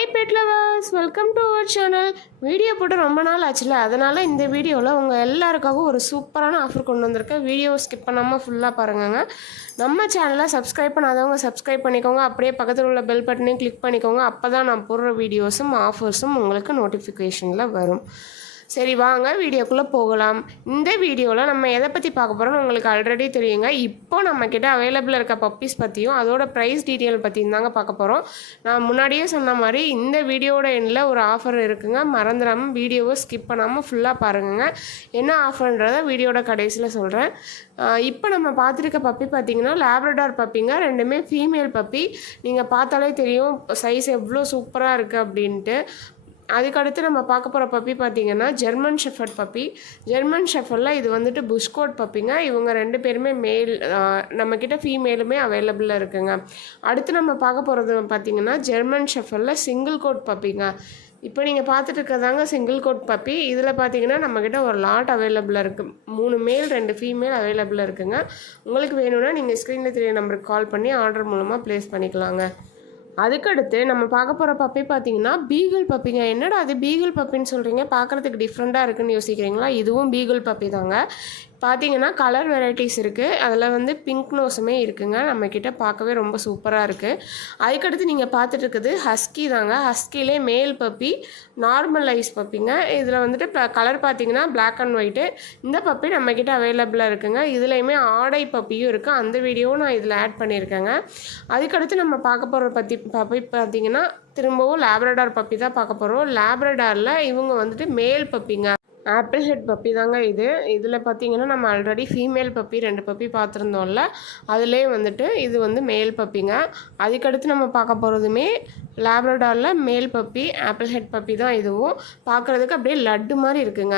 Hi pet lovers, welcome to our channel. Video போட்டு ரொம்ப நாள் ஆச்சுல, அதனால் இந்த வீடியோவில் உங்கள் எல்லாருக்காகவும் ஒரு சூப்பரான ஆஃபர் கொண்டு வந்திருக்கேன். வீடியோ ஸ்கிப் பண்ணாமல் ஃபுல்லாக பாருங்க. நம்ம சேனலை சப்ஸ்கிரைப் பண்ணாதவங்க சப்ஸ்கிரைப் பண்ணிக்கோங்க. அப்படியே பக்கத்தில் உள்ள பெல் பட்டனையும் கிளிக் பண்ணிக்கோங்க. அப்போ தான் நான் போடுற வீடியோஸும் ஆஃபர்ஸும் உங்களுக்கு நோட்டிஃபிகேஷனில் வரும். சரி, வாங்க வீடியோக்குள்ளே போகலாம். இந்த வீடியோவில் நம்ம எதை பற்றி பார்க்க போகிறோம்னு உங்களுக்கு ஆல்ரெடி தெரியுங்க. இப்போ நம்மக்கிட்ட அவைலபிளாக இருக்க பப்பீஸ் பற்றியும் அதோட ப்ரைஸ் டீட்டெயில் பற்றியும் தாங்க பார்க்க போகிறோம். நான் முன்னாடியே சொன்ன மாதிரி இந்த வீடியோட எண்டில் ஒரு ஆஃபர் இருக்குங்க. மறந்துடாமல் வீடியோவை ஸ்கிப் பண்ணாமல் ஃபுல்லாக பாருங்க. என்ன ஆஃபர்ன்றதை வீடியோட கடைசியில் சொல்கிறேன். இப்போ நம்ம பார்த்துருக்க பப்பி பார்த்திங்கன்னா லேப்ரடார் பப்பிங்க. ரெண்டுமே ஃபீமேல் பப்பி. நீங்கள் பார்த்தாலே தெரியும் சைஸ் எவ்வளோ சூப்பராக இருக்குது அப்படின்ட்டு. அதுக்கடுத்து நம்ம பார்க்க போகிற பப்பி பார்த்திங்கன்னா ஜெர்மன் ஷெஃபர்ட் பப்பி. ஜெர்மன் ஷெஃபர்டில் இது வந்துட்டு புஷ்கோட் பப்பிங்க. இவங்க ரெண்டு பேருமே மேல், நம்மக்கிட்ட ஃபீமேலுமே அவைலபிளாக இருக்குங்க. அடுத்து நம்ம பார்க்க போகிறது பார்த்திங்கன்னா ஜெர்மன் ஷெஃபர்டில் சிங்கிள் கோட் பப்பிங்க. இப்போ நீங்கள் பார்த்துட்டு இருக்கிறதாங்க சிங்கிள் கோட் பப்பி. இதில் பார்த்தீங்கன்னா நம்மக்கிட்ட ஒரு லாட் அவைலபிளாக இருக்குது. 3 மேல் 2 ஃபீமேல் அவைலபிளாக இருக்குங்க. உங்களுக்கு வேணும்னா நீங்கள் ஸ்க்ரீனில் தெரிய நம்பருக்கு கால் பண்ணி ஆர்டர் மூலமாக ப்ளேஸ் பண்ணிக்கலாங்க. அதுக்கடுத்து நம்ம பார்க்க போகிற பப்பி பார்த்திங்கன்னா பீகிள் பப்பிங்க. என்னடா அது பீகிள் பப்பின்னு சொல்கிறீங்க, பார்க்குறதுக்கு டிஃப்ரெண்ட்டாக இருக்குதுன்னு யோசிக்கிறீங்களா? இதுவும் பீகிள் பப்பி தாங்க. பார்த்திங்கன்னா கலர் வெரைட்டிஸ் இருக்குது. அதில் வந்து பிங்க் நோஸுமே இருக்குங்க. நம்மக்கிட்ட பார்க்கவே ரொம்ப சூப்பராக இருக்குது. அதுக்கடுத்து நீங்கள் பார்த்துட்டு இருக்குது ஹஸ்கி தாங்க. ஹஸ்கிலே மேல் பப்பி, நார்மல் ஐஸ் பப்பிங்க. இதில் வந்துட்டு கலர் பார்த்திங்கன்னா பிளாக் அண்ட் ஒயிட்டு. இந்த பப்பி நம்மக்கிட்ட அவைலபிளாக இருக்குங்க. இதுலேயுமே ஆடை பப்பியும் இருக்குது. அந்த வீடியோவும் நான் இதில் ஆட் பண்ணியிருக்கேங்க. அதுக்கடுத்து நம்ம பார்க்க போகிற பப்பி பார்த்திங்கன்னா திரும்பவும் லேப்ரடார் பப்பி தான் பார்க்க போகிறோம். லேப்ரடாரில் இவங்க வந்துட்டு மேல் பப்பிங்க. ஆப்பிள் ஹெட் பப்பி தாங்க இது. இதில் பார்த்திங்கன்னா நம்ம ஆல்ரெடி ஃபீமேல் பப்பி 2 பப்பி பார்த்துருந்தோம்ல, அதிலே வந்துட்டு இது வந்து மேல் பப்பிங்க. அதுக்கடுத்து நம்ம பார்க்க போகிறதுமே லேப்ரடாரில் male puppy, apple head puppy தான். இதுவும் பார்க்குறதுக்கு அப்படியே லட்டு மாதிரி இருக்குங்க.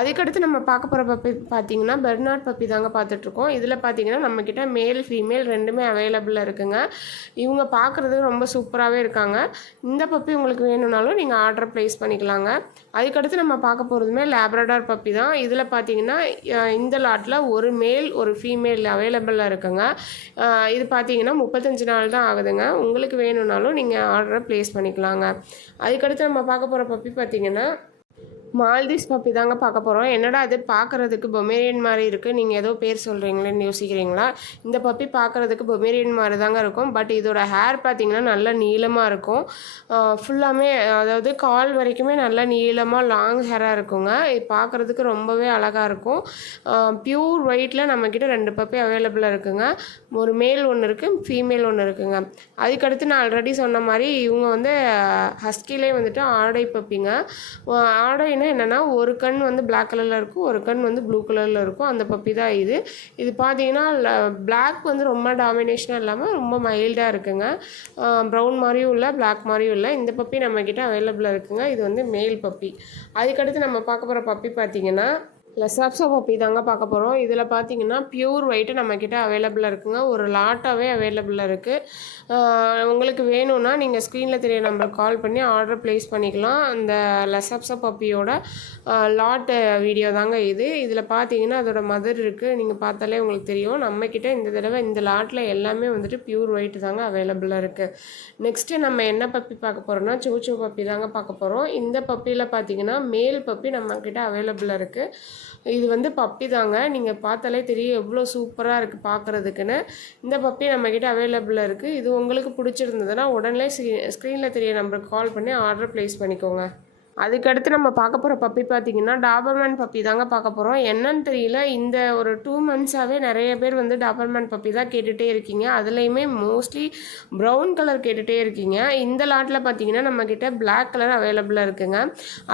அதுக்கடுத்து நம்ம பார்க்க போகிற பப்பி பார்த்திங்கன்னா பெர்னார்ட் பப்பி தாங்க பார்த்துட்ருக்கோம். இதில் பார்த்திங்கன்னா நம்மக்கிட்ட மேல் ஃபீமேல் ரெண்டுமே அவைலபிளாக இருக்குங்க. இவங்க பார்க்குறதுக்கு ரொம்ப சூப்பராகவே இருக்காங்க. இந்த பப்பி உங்களுக்கு வேணும்னாலும் நீங்கள் ஆர்டர் ப்ளேஸ் பண்ணிக்கலாங்க. அதுக்கடுத்து நம்ம பார்க்க போகிறதுமே லேப்ரடார் பப்பி தான். இதில் பார்த்தீங்கன்னா இந்த லாட்டில் ஒரு மேல் ஒரு ஃபீமேல் அவைலபிளாக இருக்குங்க. இது பார்த்தீங்கன்னா 35 நாள் தான் ஆகுதுங்க. உங்களுக்கு வேணும்னாலும் நீங்கள் ஆர்டரை ப்ளேஸ் பண்ணிக்கலாங்க. அதுக்கடுத்து நம்ம பார்க்க போகிற பப்பி பார்த்தீங்கன்னா மால்தீவ்ஸ் பப்பி தாங்க பார்க்க போகிறோம். என்னடா அது பார்க்குறதுக்கு பொமேரியன் மாதிரி இருக்குது, நீங்கள் ஏதோ பேர் சொல்கிறீங்களேன்னு யோசிக்கிறீங்களா? இந்த பப்பி பார்க்குறதுக்கு பொமேரியன் மாதிரி தாங்க இருக்கும். பட் இதோட ஹேர் பார்த்திங்கன்னா நல்லா நீளமாக இருக்கும். ஃபுல்லாமே அதாவது கால் வரைக்குமே நல்லா நீளமாக லாங் ஹேராக இருக்குங்க. இது பார்க்குறதுக்கு ரொம்பவே அழகாக இருக்கும். பியூர் ஒயிட்டில் நம்மக்கிட்ட 2 பப்பி அவைலபிளாக இருக்குங்க. ஒரு மேல் ஒன்று இருக்குது, ஃபீமேல் ஒன்று இருக்குங்க. அதுக்கடுத்து நான் ஆல்ரெடி சொன்ன மாதிரி இவங்க வந்து ஹஸ்கிலே வந்துட்டு ஆடை பப்பிங்க. ஆடைன்னா என்னென்னா ஒரு கண் வந்து பிளாக் கலரில் இருக்கும், ஒரு கண் வந்து ப்ளூ கலரில் இருக்கும். அந்த பப்பி தான் இது. இது பார்த்தீங்கன்னா பிளாக் வந்து ரொம்ப டாமினேஷனாக இல்லாமல் ரொம்ப மைல்டாக இருக்குங்க. ப்ரௌன் மாதிரியும் இல்லை, பிளாக் மாதிரியும் இல்லை. இந்த பப்பி நம்மக்கிட்ட அவைலபிளாக இருக்குங்க. இது வந்து மேல் பப்பி. அதுக்கடுத்து நம்ம பார்க்க போகிற பப்பி பார்த்திங்கன்னா லெசாப்ஸா பப்பி தாங்க பார்க்க போகிறோம். இதில் பார்த்தீங்கன்னா பியூர் ஒயிட்டு நம்மக்கிட்ட அவைலபிளாக இருக்குங்க. ஒரு லாட்டாகவே அவைலபிளாக இருக்குது. உங்களுக்கு வேணும்னா நீங்கள் ஸ்க்ரீனில் தெரிய நம்பருக்கு கால் பண்ணி ஆர்டர் ப்ளேஸ் பண்ணிக்கலாம். அந்த லெசாப்ஸா பப்பியோட லாட் வீடியோ தாங்க இது. இதில் பார்த்தீங்கன்னா அதோட மதர் இருக்குது. நீங்கள் பார்த்தாலே உங்களுக்கு தெரியும். நம்மக்கிட்ட இந்த தடவை இந்த லாட்டில் எல்லாமே வந்துட்டு பியூர் ஒயிட் தாங்க அவைலபிளாக இருக்குது. நெக்ஸ்ட்டு நம்ம என்ன பப்பி பார்க்க போகிறோம்னா சோச்சோ பப்பி தாங்க பார்க்க போகிறோம். இந்த பப்பியில் பார்த்தீங்கன்னா மேல் பப்பி நம்மக்கிட்ட அவைலபிளாக இருக்குது. இது வந்து பப்பி தாங்க. நீங்கள் பார்த்தாலே தெரியும் எவ்வளோ சூப்பராக இருக்குது பார்க்குறதுக்குன்னு. இந்த பப்பி நம்மக்கிட்ட அவைலபிளாக இருக்குது. இது உங்களுக்கு பிடிச்சிருந்ததுன்னா உடனே ஸ்க்ரீனில் தெரிய நம்பருக்கு கால் பண்ணி ஆர்டர் ப்ளேஸ் பண்ணிக்கோங்க. அதுக்கடுத்து நம்ம பார்க்க போகிற பப்பி பார்த்திங்கன்னா டாபர்மேன் பப்பி தாங்க பார்க்க போகிறோம். என்னன்னு தெரியல, இந்த ஒரு 2 மந்த்ஸாகவே நிறைய பேர் வந்து டாபர்மேன் பப்பி தான் கேட்டுகிட்டே இருக்கீங்க. அதுலேயுமே மோஸ்ட்லி ப்ரௌன் கலர் கேட்டுகிட்டே இருக்கீங்க. இந்த லாட்டில் பார்த்திங்கன்னா நம்மக்கிட்ட பிளாக் கலர் அவைலபிளாக இருக்குங்க.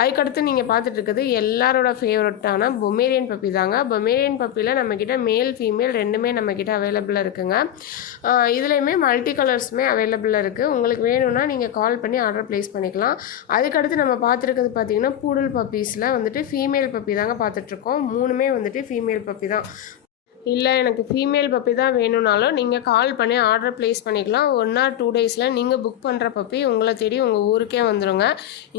அதுக்கடுத்து நீங்கள் பார்த்துட்டு இருக்குது எல்லாரோட ஃபேவரட்டான பொமேரியன் பப்பி தாங்க. பொமேரியன் பப்பியில் நம்மக்கிட்ட மேல் ஃபீமேல் ரெண்டுமே நம்மக்கிட்ட அவைலபிளாக இருக்குங்க. இதுலேயுமே மல்டி கலர்ஸுமே அவைலபிளாக இருக்குது. உங்களுக்கு வேணும்னா நீங்கள் கால் பண்ணி ஆர்டர் ப்ளேஸ் பண்ணிக்கலாம். அதுக்கடுத்து நம்ம பார்த்துருக்கிறது பார்த்திங்கன்னா பூடல் பப்பீஸில் வந்துட்டு ஃபீமேல் பப்பி தாங்க பார்த்துட்ருக்கோம். 3மே வந்துட்டு ஃபீமேல் பப்பி தான். இல்லை எனக்கு ஃபீமேல் பப்பி தான் வேணும்னாலும் நீங்கள் கால் பண்ணி ஆர்டர் ப்ளேஸ் பண்ணிக்கலாம். 1 ஆர் 2 டேஸில் நீங்கள் புக் பண்ணுற பப்பி உங்களை தேடி உங்கள் ஊருக்கே வந்துடுங்க.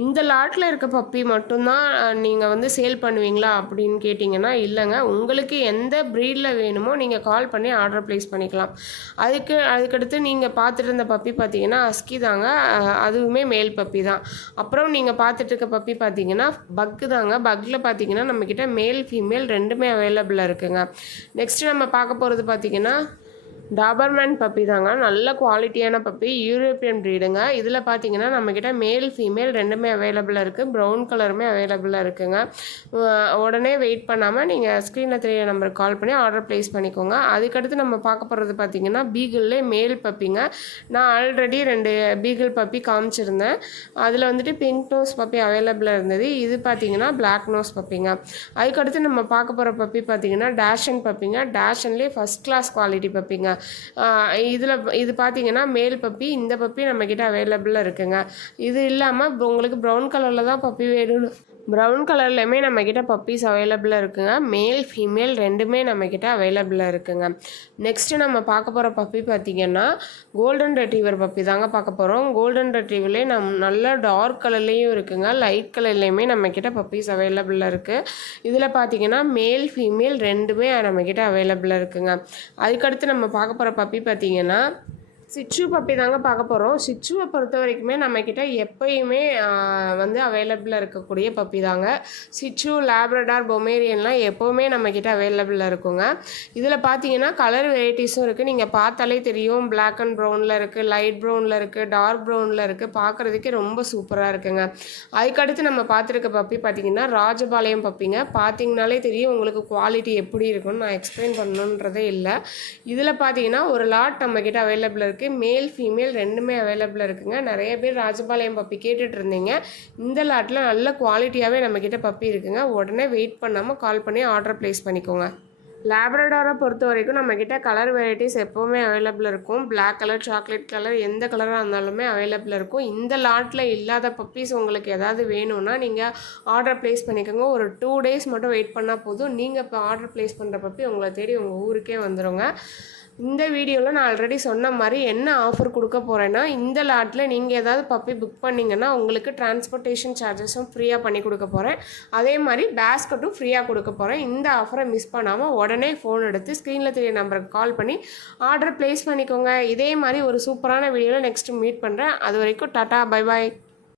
இந்த லாட்டில் இருக்க பப்பி மட்டும்தான் நீங்கள் வந்து சேல் பண்ணுவீங்களா அப்படின்னு கேட்டிங்கன்னா இல்லைங்க. உங்களுக்கு எந்த ப்ரீடில் வேணுமோ நீங்கள் கால் பண்ணி ஆர்டர் ப்ளேஸ் பண்ணிக்கலாம். அதுக்கடுத்து நீங்கள் பார்த்துட்டு இருந்த பப்பி பார்த்தீங்கன்னா அஸ்கி தாங்க. அதுவுமே மேல் பப்பி தான். அப்புறம் நீங்கள் பார்த்துட்டு இருக்க பப்பி பார்த்தீங்கன்னா பக்கு தாங்க. பக்கில் பார்த்தீங்கன்னா நம்மக்கிட்ட மேல் ஃபீமேல் ரெண்டுமே அவைலபிளாக இருக்குங்க. நெக்ஸ்ட் நம்ம பார்க்க போகிறது பார்த்தீங்கன்னா டாபர்மேன் பப்பி தாங்க. நல்ல குவாலிட்டியான பப்பி, யூரோப்பியன் ப்ரீடுங்க. இதில் பார்த்தீங்கன்னா நம்மக்கிட்ட மேல் ஃபீமேல் ரெண்டுமே அவைலபிளாக இருக்குது. ப்ரௌன் கலருமே அவைலபிளாக இருக்குங்க. உடனே வெயிட் பண்ணாமல் நீங்கள் ஸ்க்ரீனில் தெரிய நம்பருக்கு கால் பண்ணி ஆர்டர் ப்ளேஸ் பண்ணிக்கோங்க. அதுக்கடுத்து நம்ம பார்க்க போகிறது பார்த்தீங்கன்னா பீகிள்லே மேல் பப்பிங்க. நான் ஆல்ரெடி 2 பீகிள் பப்பி காமிச்சிருந்தேன். அதில் வந்துட்டு பிங்க் நோஸ் பப்பி அவைலபிளாக இருந்தது. இது பார்த்தீங்கன்னா பிளாக் நோஸ் பப்பிங்க. அதுக்கடுத்து நம்ம பார்க்க போகிற பப்பி பார்த்தீங்கன்னா டேஷன் பப்பிங்க. டேஷன்லேயே ஃபஸ்ட் கிளாஸ் குவாலிட்டி பப்பிங்க. இது பார்த்தீங்கன்னா மேல் பப்பி. இந்த பப்பி நம்மக்கிட்ட அவைலபிளாக இருக்குங்க. இது இல்லாமல் உங்களுக்கு ப்ரௌன் கலரில் தான் பப்பி வேணும்னு ப்ரௌன் கலர்லையுமே நம்மக்கிட்ட பப்பீஸ் அவைலபிளாக இருக்குங்க. மேல் ஃபீமேல் ரெண்டுமே நம்மக்கிட்ட அவைலபிளாக இருக்குங்க. நெக்ஸ்ட்டு நம்ம பார்க்க போகிற பப்பி பார்த்திங்கன்னா கோல்டன் ரெட்ரீவர் பப்பி தாங்க பார்க்க போகிறோம். கோல்டன் ரெட்ரீவர்லேயே நல்ல டார்க் கலர்லேயும் இருக்குங்க, லைட் கலர்லேயுமே நம்மக்கிட்ட பப்பீஸ் அவைலபிளாக இருக்குது. இதில் பார்த்திங்கன்னா மேல் ஃபீமேல் ரெண்டுமே நம்மக்கிட்ட அவைலபிளாக இருக்குங்க. அதுக்கடுத்து நம்ம பார்க்க போகிற பப்பி பார்த்திங்கன்னா சிச்சு பப்பி தாங்க பார்க்க போகிறோம். சிச்சுவை பொறுத்த வரைக்குமே நம்மக்கிட்ட எப்போயுமே வந்து அவைலபிளாக இருக்கக்கூடிய பப்பி தாங்க. சிச்சு, லேப்ரடார், பொமேரியன்லாம் எப்போவுமே நம்மக்கிட்ட அவைலபிளாக இருக்குங்க. இதில் பார்த்தீங்கன்னா கலர் வெரைட்டிஸும் இருக்குது. நீங்கள் பார்த்தாலே தெரியும். பிளாக் அண்ட் ப்ரௌனில் இருக்குது, லைட் ப்ரௌனில் இருக்குது, டார்க் ப்ரௌனில் இருக்குது. பார்க்குறதுக்கே ரொம்ப சூப்பராக இருக்குங்க. அதுக்கடுத்து நம்ம பார்த்துருக்க பப்பி பார்த்திங்கன்னா ராஜபாளையம் பப்பிங்க. பார்த்தீங்கனாலே தெரியும் உங்களுக்கு குவாலிட்டி எப்படி இருக்குன்னு நான் எக்ஸ்பிளைன் பண்ணணுன்றதே இல்லை. இதில் பார்த்தீங்கன்னா ஒரு லாட் நம்மக்கிட்ட அவைலபிளாக இருக்குது. மேல் ஃபீமேல் ரெண்டுமே அவைலபிளாக இருக்குங்க. நிறைய பேர் ராஜபாளையம் பப்பி கேட்டுட்டு இருந்தீங்க. இந்த லாட்டில் நல்ல குவாலிட்டியாகவே நம்மக்கிட்ட பப்பி இருக்குங்க. உடனே வெயிட் பண்ணாமல் கால் பண்ணி ஆர்டர் ப்ளேஸ் பண்ணிக்கோங்க. லேப்ரடாரை பொறுத்த வரைக்கும் நம்மக்கிட்ட கலர் வெரைட்டிஸ் எப்போவுமே அவைலபிள் இருக்கும். பிளாக் கலர், சாக்லேட் கலர், எந்த கலராக இருந்தாலுமே அவைலபிள் இருக்கும். இந்த லாட்டில் இல்லாத பப்பீஸ் உங்களுக்கு ஏதாவது வேணும்னா நீங்கள் ஆர்டர் ப்ளேஸ் பண்ணிக்கோங்க. ஒரு 2 டேஸ் மட்டும் வெயிட் பண்ணால் போதும். நீங்கள் இப்போ ஆர்டர் ப்ளேஸ் பண்ணுற பப்பி உங்களை தேடி உங்கள் ஊருக்கே வந்துடுங்க. இந்த வீடியோவில் நான் ஆல்ரெடி சொன்ன மாதிரி என்ன ஆஃபர் கொடுக்க போகிறேன்னா, இந்த லாட்டில் நீங்கள் ஏதாவது பப்பி புக் பண்ணிங்கன்னா உங்களுக்கு டிரான்ஸ்போர்ட்டேஷன் சார்ஜஸும் ஃப்ரீயாக பண்ணி கொடுக்க போகிறேன். அதே மாதிரி பேஸ்கட்டும் ஃப்ரீயாக கொடுக்க போகிறேன். இந்த ஆஃபரை மிஸ் பண்ணாமல் உடனே ஃபோன் எடுத்து ஸ்க்ரீனில் தெரிய நம்பருக்கு கால் பண்ணி ஆர்டர் ப்ளேஸ் பண்ணிக்கோங்க. இதே மாதிரி ஒரு சூப்பரான வீடியோவில் நெக்ஸ்ட்டு மீட் பண்ணுறேன். அது வரைக்கும் டாட்டா, பை பாய்.